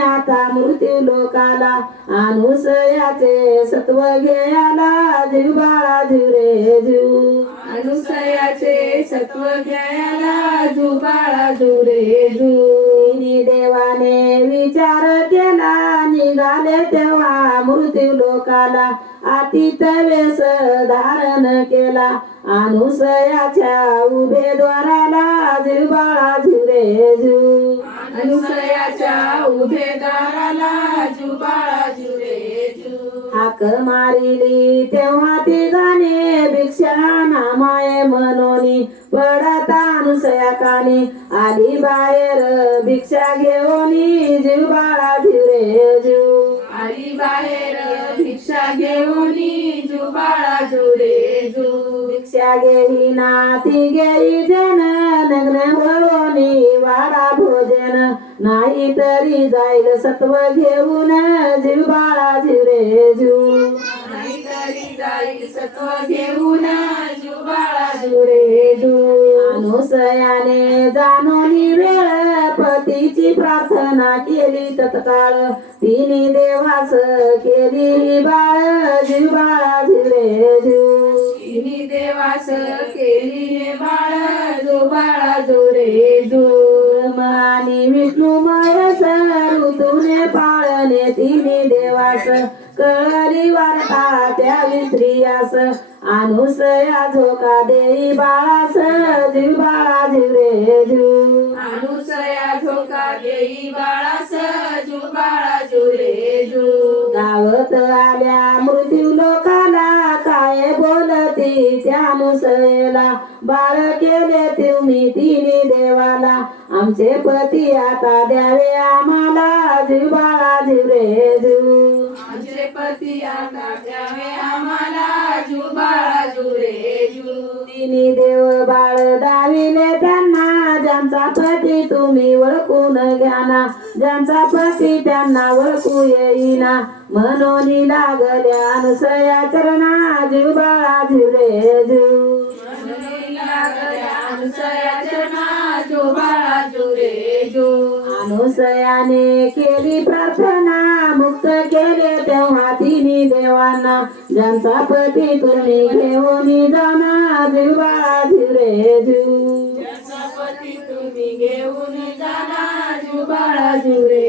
आता मृत्यू लोकाला अनुसयाचे सत्व घ्यायला जीव बाळा जीव रे जीव अनुसयाचे सत्व घ्यायला जीव बाळा जीव रे जीव देवाने विचार केला निघाले तेव्हा मृत्यू लोकाला अतीत वेश धारण केला अनुसयाच्या उभे द्वाराला जीव बाळा जीव रे जीव अनुसयाच्या उभे दाराला जीव बाळा जीव रे जीव हाक मारिली तेव्हा ती गाणे भिक्षा नामाये मनोनी पडता अनुसया कानी आली बाहेर भिक्षा घेऊनी जीव बाळा जीव रे जीव आली बाहेर भिक्षा घेऊनी जीव बाळा जीव रे जीव भिक्षा घेईना ती घेई जन नग्न होऊनी वाडा भोजन नाही तरी जाईल सत्व घेऊन जीव बाळा जीव रे जीव नाहीतरी जाईल सत्व घेऊन जीव बाळा जीव रे जीव अनुसयाने जाणून वेळ पतीची प्रार्थना केली तत्काळ तिने देवास केली बाळ जीव बाळा जीव रे जीव तिने देवास केली बाळ जीव बाळा जीव रे जीव आणि विष्णुमय ऋतूने पाळणे तिने देवास कळली वार्ता त्या स्त्रियास अनुसया झोका देई बाळास जीव बाळा जीव रे जीव अनुसया झोका देई बाळास जीव बाळा जीव रे जीव गावत आल्या मृत्यू लोकाला काय बोलती त्या अनुसयेला बाळ केले तुम्ही तिने देवाला आमचे पती आता द्यावे आम्हाला जीव बाळा जीव रे जीव आमचे पती आता द्यावे आम्हाला जीव बाळा जीव रे जीव तिने देव बाळ दाविले त्यांना ज्यांचा पती तुम्ही ओळखून घ्या ना ज्यांचा पती त्यांना ओळखू येईना म्हणून लागल्या अनुसया चरणा जीव बाळा जीव रे जीव अनुसया चरणा जीव बाळा जीव रे जीव अनुसयाने केली प्रार्थना मुक्त केले तेव्हा तिने देवांना ज्यांचा पती तुम्ही घेऊन जाना जीव बाळा जीव रे जीव ज्यांचा पती तुम्ही घेऊन जाना जीव बाळा जीव रे